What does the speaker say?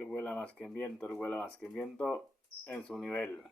Él vuela más que en viento, él vuela más que en viento en su nivel.